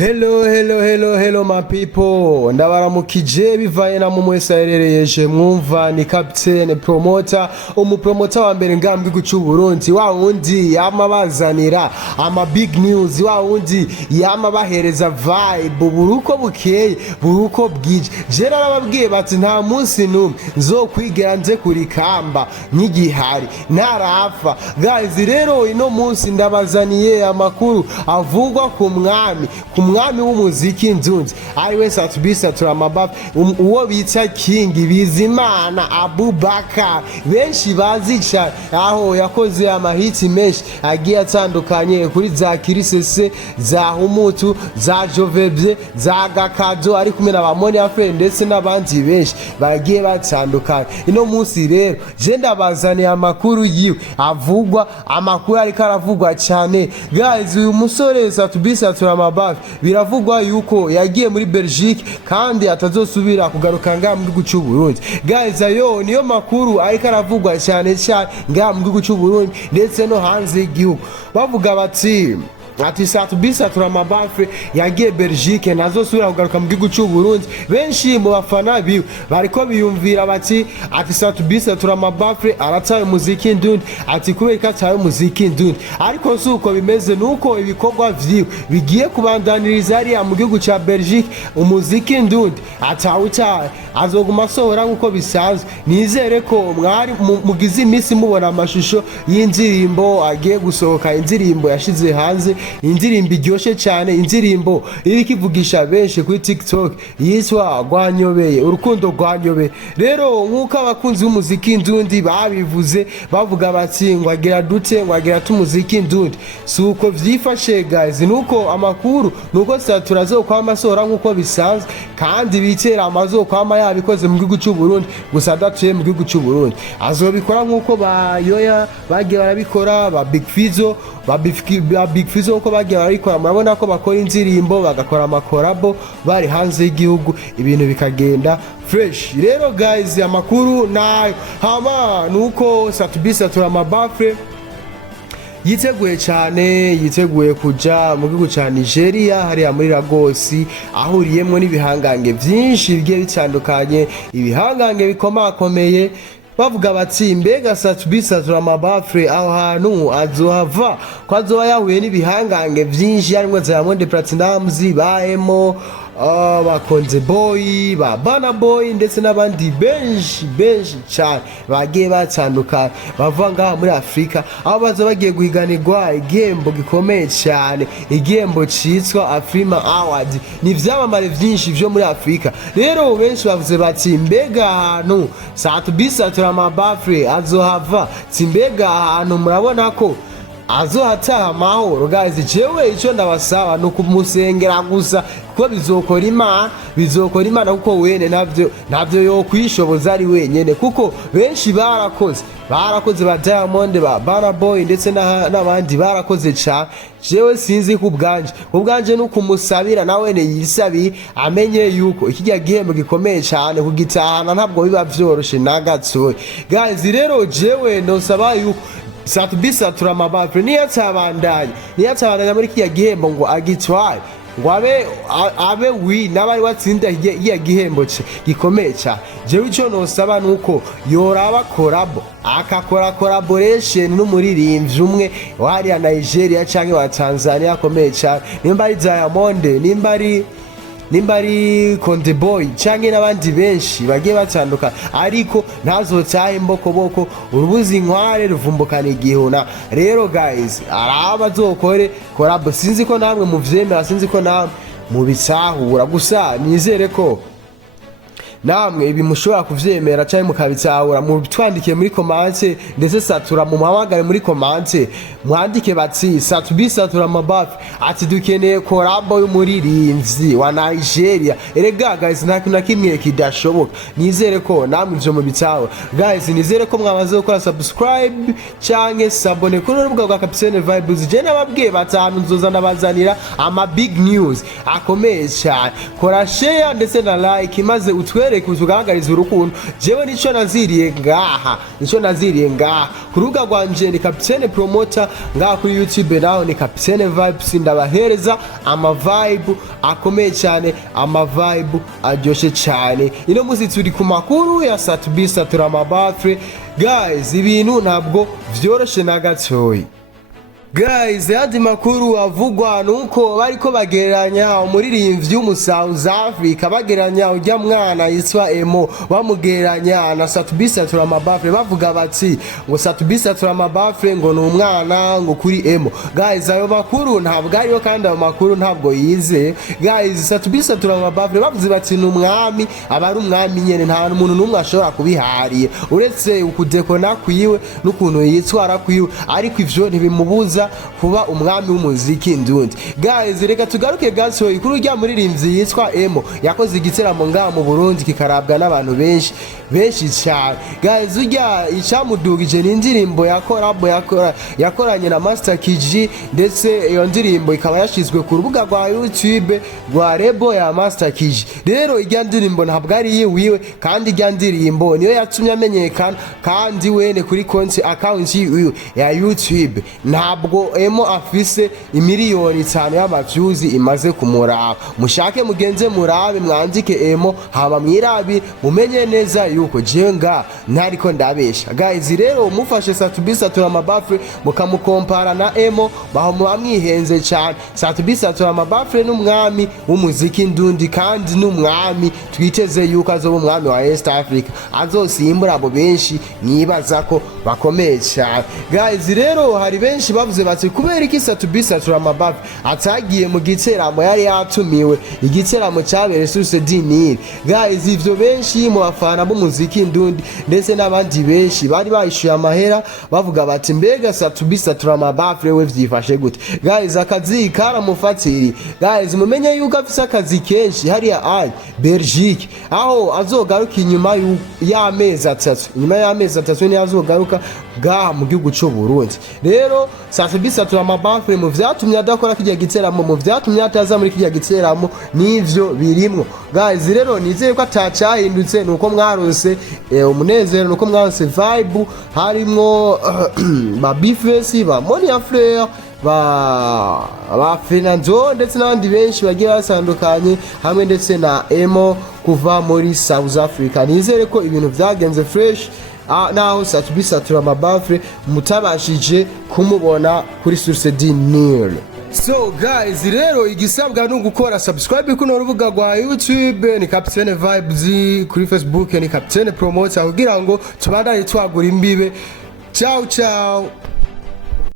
Hello my people, ndabaramukije bivaye na mu mwese aherereyeje mwumva ni captain promoter umupromoter wa mbere ngambwe gucu Burundi wa wundi yamabazanira ama big news wa wundi yamabahereza vibe buruko bukeye buruko bwije je narababwiye bati nta munsi numwe nzokwigera nze kuri kamba nk'igihari ntarafa guys. Rero ino munsi ndabazaniye amakuru avugwa ku mwami w'umuziki nzunzi ari wese atubisa turamabaf uwo bita King Bizimana Abubakar benshi bazica aho yakoze amahiti menshi agiye atandukanye kuri za kirisese za humutu za jovebye za gakado ari kumwe na bamoni afre ndetse n'abandi benshi bagiye batandukanye. Ino munsi rero je ndabazaniye amakuru yiwe avugwa amakuru ari karavugwa cyane guys. Uyu musore satubisa turamabaf biravugwa yuko yagiye muri Belgique kandi atazosubira kugaruka ngambwe mu gihugu cy'u Burundi guys. Ayo niyo makuru ariko aravugwa cyane ngambwe mu gihugu cy'u Burundi ndetse no hanze y'igihugu bavuga bati ati satubisa turamabafre yagiye Belgique nazosubira kugaruka mu gihugu cy'u Burundi. Benshi mu bafana biwe bariko biyumvira bati ati satubisa turamabafre arataye muziki ndundi ati kubera ataye muziki ndundi, ariko suko bimeze nuko ibikorwa vyiwe bigiye kubandaniriza ari mu gihugu cya Belgique umuziki ndundi atawutaye azoguma sohora nkuko bisanzwe. Nizere ko mwari mugize imisi mubona amashusho y'indirimbo agiye gusohoka, indirimbo yashize hanze, indirimbo iryoshe cyane, indirimbo iri kivugisha benshi kuri TikTok yitwa Gwanyobeye, urukundo rwanyobeye. Rero nkuko abakunzi b'umuziki ndundi babivuze bavuga bati ngwagira dute ngwagira tumuziki ndundi suko vyifashe guys. Nuko amakuru nuko turazo kwa masora nkuko bisanzwe kandi bitera amazo kwa yabikoze mu gihugu cy'u Burundi gusa adatuye mu gihugu cy'u Burundi azobikora nkuko bayoya bagiye barabikora ba Big Fizzo uko bagiye barabikora. Murabona ko bakora indirimbo bagakora amakorabo bari hanze y'igihugu ibintu bikagenda fresh. Rero guys amakuru nayo hama nuko satubisa turamabafre yiteguye kuja mu gihugu cya Nigeria hariya muri Lagos ahuriyemo n'ibihangange byinshi bigiye bitandukanye, ibihangange bikomakomeye. Bavuga bati mbega satubisa turamabafre aho hantu azohava ko azoba yahuye n'ibihangange byinshi harimo Diamond Platnumz baemo bakonze boy ba Bana Boy ndetse n'abandi benshi cyane bagiye batandukanye bavanga muri Afrika aho bazo bagiye guhiganirwa igihembo gikomeye cyane, igihembo cyitwa Afrima Award. Ni vyamamare byinshi byo muri Afrika. Rero benshi bavuze bati mbega ahantu satubisa turamabafre azohava mbega ahantu murabona ko azohataha amahoro guys. Jewe icyo ndabasaba no kumusengera gusa ko bizokora imana kuko wene navyo yo kwishoboza ari wenyene, kuko benshi barakoze ba Diamond ba Bana Boy ndetse n'abandi barakoze cyane. Jewe sinzi kubwanje no kumusabira nawe ne yisabi amenye yuko ikijya gihembo gikomeye cyane kugitahana ntabwo biba vyoroshe na gatsoye guys. Rero jewe nosaba yuko satubisa turamabafre niyatabandanya muri kiya gihembo ngo agitwaye ngo abe n'abari watsinda iya gihembo gikomeye cyane. Jewe icyo nosaba nuko yoraba akakora collaboration n'umuririmbyi umwe wari ya Nigeria cyangwa wa Tanzania akomeye cyane, nimba ari Diamond nimba ari Konde Boy cyangwa n'abandi benshi bagiye batandukana, ariko ntazotahe mbokoboko urubuzi inkware ruvumbukana igihuna. Rero guys araba azokore collab, sinzi ko namwe muvyemera, sinzi ko namwe mubitsahura, gusa nizere ko namwe ibi mushobora kuvyemera cyane mukabitsahura. Mubitwandikiye muri comment ndetse satura mu mabagare muri comment mwandike bati satubisa turamabafre ati dukeneye collab y'umuririmbyi wa Nigeria. Erega guys nta kimwe kidashoboka. Nizere ko namwe ivyo mubitsahura guys. Nizere ko mwamaze gukora subscribe cyangwa sabone kuri urubuga rwa Captain Vibes. Je nababwiye batanu nzoza nabazanira ama big news akomeye cyane. Kora share ndetse na like maze utwe tukwereke tugaragariza urukundo jewe nico naziriye ngaha kuruga rwanje ni Capitaine Promoter ngaha kuri YouTube naho ni Capitaine Vibes ndabahereza ama vibe akomeye cyane ama vibe aryoshe cyane ino muzi turi ku makuru ya Satubisa turamabafre guys ibintu ntabwo vyoroshe na gatoyi guys yandi makuru avugwa nuko bariko bagereranya umuririmbyi w'Umusaouth Africa bagereranya ujya mwana yitwa Emo bamugereranya na Satubisa turamabafre bavuga bati ngo Satubisa turamabafre ngo ni umwana ngo kuri Emo guys ayo makuru ntabwo ariyo kandi ayo makuru ntabwo yize guys Satubisa turamabafre bavuze bati ni umwami abari umwami nyene nta muntu numwe ashobora kubihariye uretse ukudekona kwiwe n'ukuntu yitwara kwiwe ariko ivyo ntibimubuza kuba umwami w'umuziki ndundi guys reka tugaruke gaso ikuru rya muririmbyi yitwa Emo yakoze igiteramo ngaha mu Burundi kikarabwa n'abantu benshi cyane guys ujya icamudugije n'indirimbo yakoranye na Master Kiji ndetse iyo ndirimbo ikaba yashizwe ku rubuga rwa YouTube rwa Rebo ya Master Kiji rero ijya ndirimbo ntabwo ari yiwiwe kandi ijya ndirimbo niyo yatumye amenyekana kandi wene kuri konti account ya YouTube ntabwo Emo afise imiliyoni 5 y'amavyuzi imaze kumuraba mushake mugenze murabe mwandike Emo haba mwirabi mumenye neza yuko jenga ntariko ndabesha guys rero umufashe Satubisa turamabafre mukamukompara na Emo baho mwamwihenze cyane Satubisa turamabafre n'umwami w'umuziki ndundi kandi n'umwami twiteze yuko azoba umwami wa East Africa azosimbura abo benshi nibaza ko bakomeye cyane guys rero hari benshi bavuze bati kubera iki Satubisa turamabafre atagiye mu giteramo yari yatumiwe igiteramo cyabereye Source du Nil guys ivyo benshi mu bafana b'umuziki ndundi ndetse n'abandi benshi bari bayishuye amahera bavuga bati mbega Satubisa turamabafre we vyifashe gute guys akazi karamufatiri guys mumenye yuko afise akazi kenshi hariya Belgique aho azogaruka inyuma y'amezi 3 ni azogaruka ga mu gihugu cyo Burundi rero Satubisa turamabafre mu vyatumye adakora kijya giteramo mu vyatumye ataza muri kijya giteramo nivyo birimwo guys rero nizeye ko atacahindutse nuko mwarose umunezero nuko mwarose vibe harimo ba Bifesi ba Monia Fleur ba Fernando ndetse n'abandi benshi bagiye basandukanye hamwe ndetse na Emo kuva muri South Africa nizere ko ibintu vyagenze fresh naho Satubisa turamabafre mutabashije kumubona kuri Source du Nil. So guys rero igisabwa no gukora subscribe kuno rubuga rwa YouTube ni Capitaine Vibes kuri Facebook ni Capitaine Promoter kugira ngo tubandanye twagura imbibe ciao